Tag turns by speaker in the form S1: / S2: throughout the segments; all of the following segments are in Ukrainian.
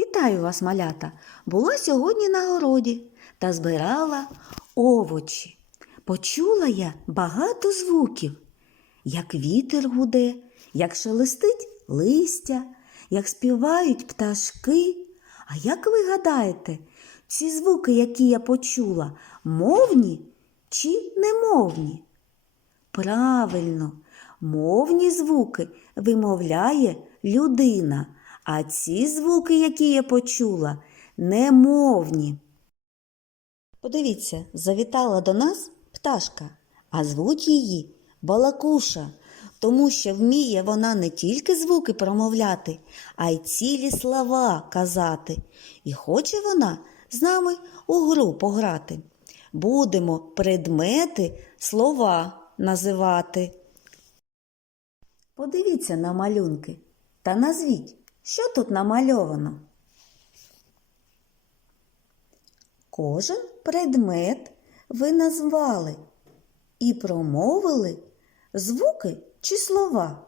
S1: Вітаю вас, малята! Була сьогодні на городі та збирала овочі. Почула я багато звуків, як вітер гуде, як шелестить листя, як співають пташки. А як ви гадаєте, ці звуки, які я почула, мовні чи немовні? Правильно, мовні звуки вимовляє людина, а ці звуки, які я почула, немовні. Подивіться, завітала до нас пташка, а звуть її Балакуша, тому що вміє вона не тільки звуки промовляти, а й цілі слова казати. І хоче вона з нами у гру пограти. Будемо предмети слова називати. Подивіться на малюнки та назвіть, що тут намальовано. Кожен предмет ви назвали і промовили звуки чи слова.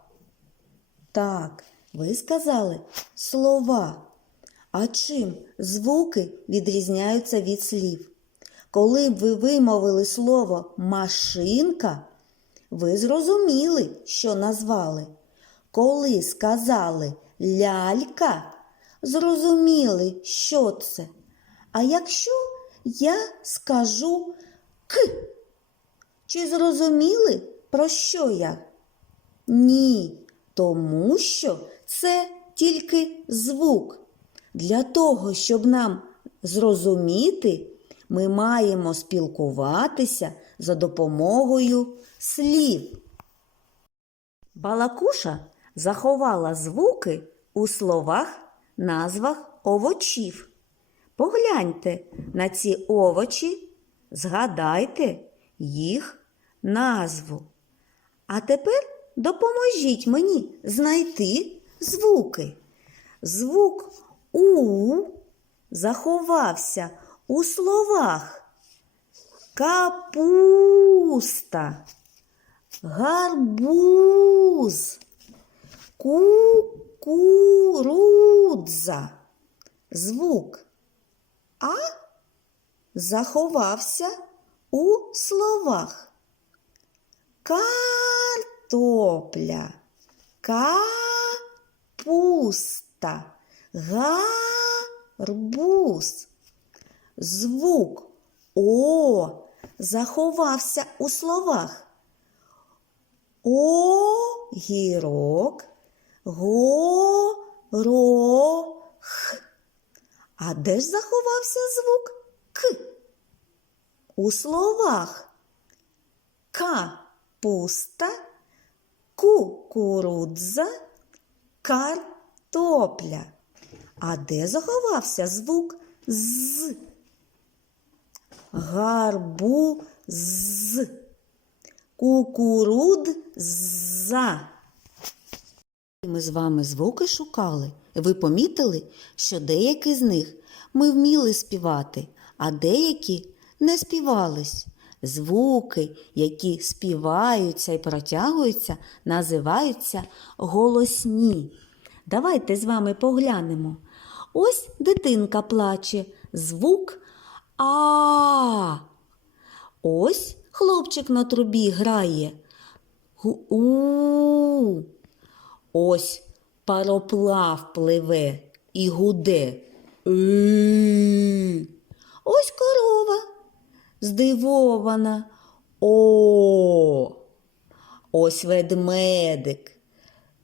S1: Так, ви сказали слова. А чим звуки відрізняються від слів? Коли б ви вимовили слово машинка, ви зрозуміли, що назвали. Коли сказали лялька, зрозуміли, що це. А якщо я скажу к, чи зрозуміли, про що я? Ні, тому що це тільки звук. Для того, щоб нам зрозуміти, ми маємо спілкуватися за допомогою слів. Балакуша заховала звуки у словах, назвах овочів. Погляньте на ці овочі, згадайте їх назву. А тепер допоможіть мені знайти звуки. Звук У заховався у словах капуста, гарбуз, кукурудза. Звук А заховався у словах картопля, капуста, гарбуз. Звук О заховався у словах огірок, горох. А де ж заховався звук К? У словах капуста, кукурудза, картопля. А де заховався звук з? Гарбуз, кукурудза. Ми з вами звуки шукали. Ви помітили, що деякі з них ми вміли співати, а деякі не співались. Звуки, які співаються і протягуються, називаються голосні. Давайте з вами поглянемо. Ось дитинка плаче. Звук А. Ось хлопчик на трубі грає. У. Ось пароплав пливе і гуде. Ось корова здивована. О. Ось ведмедик.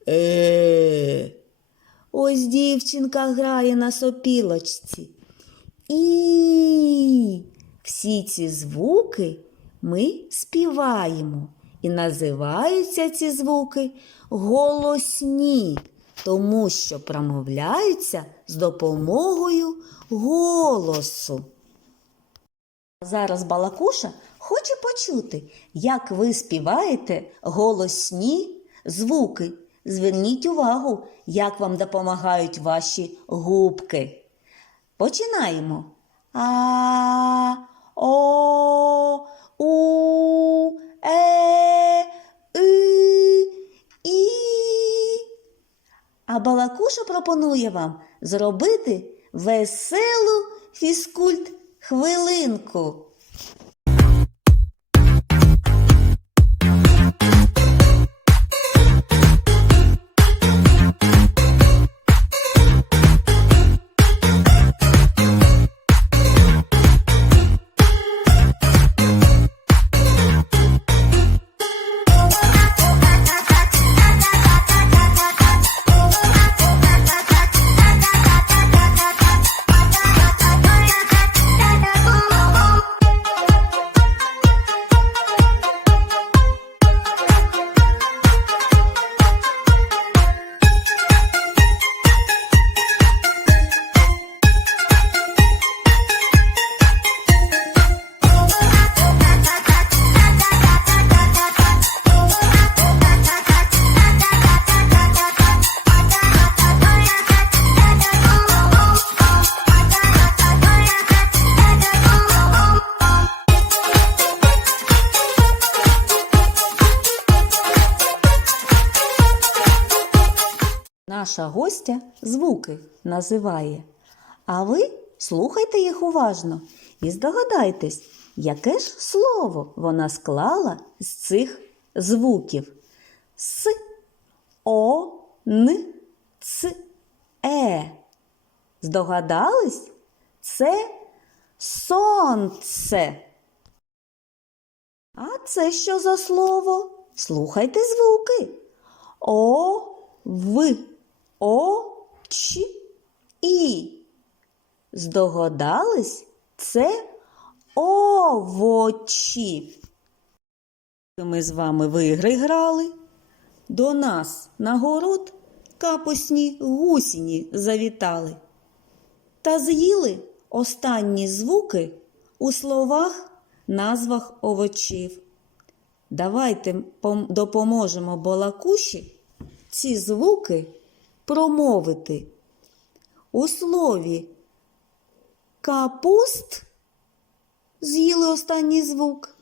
S1: Е. Ось дівчинка грає на сопілочці. І всі ці звуки ми співаємо. І називаються ці звуки голосні, тому що промовляються з допомогою голосу. Зараз Балакуша хоче почути, як ви співаєте голосні звуки. Зверніть увагу, як вам допомагають ваші губки. Починаємо. А, О, У, Е, И, І. А Балакуша пропонує вам зробити веселу фізкульт хвилинку. Наша гостя звуки називає. А ви слухайте їх уважно і здогадайтесь, яке ж слово вона склала з цих звуків. С, О, Н, Ц, Е. Здогадались? Це сонце. А це що за слово? Слухайте звуки. О, В, О, Ч, І. Здогадались? Це овочі. Ми з вами в ігри грали. До нас на город капусні гусіні завітали. Та з'їли останні звуки у словах, назвах овочів. Давайте допоможемо балакуші ці звуки промовити. У слові капуст з'їли останній звук.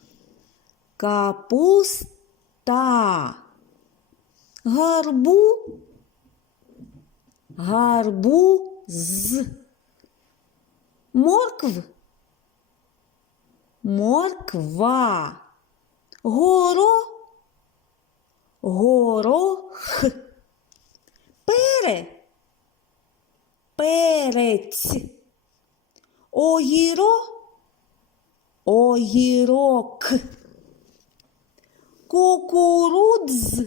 S1: Капуста. Гарбу. Гарбуз. Моркв. Морква. Горо. Горох. Пере. Перець. Огіро. Огірок. Кукурудз.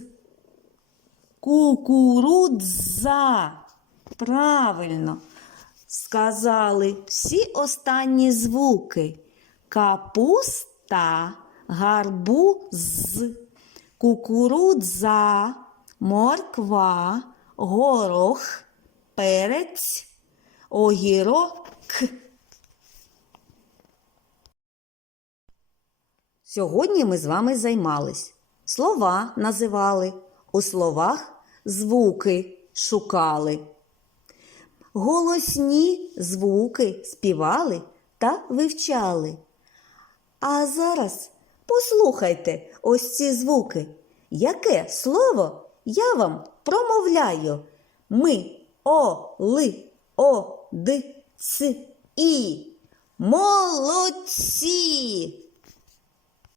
S1: Кукурудза. Правильно сказали всі останні звуки. Капуста, гарбуз, кукурудза, морква, горох, перець, огірок. Сьогодні ми з вами займались. Слова називали, у словах звуки шукали. Голосні звуки співали та вивчали. А зараз послухайте ось ці звуки. Яке слово я вам промовляю? Ми, о, ли, о, ди, ц, і. Молодці!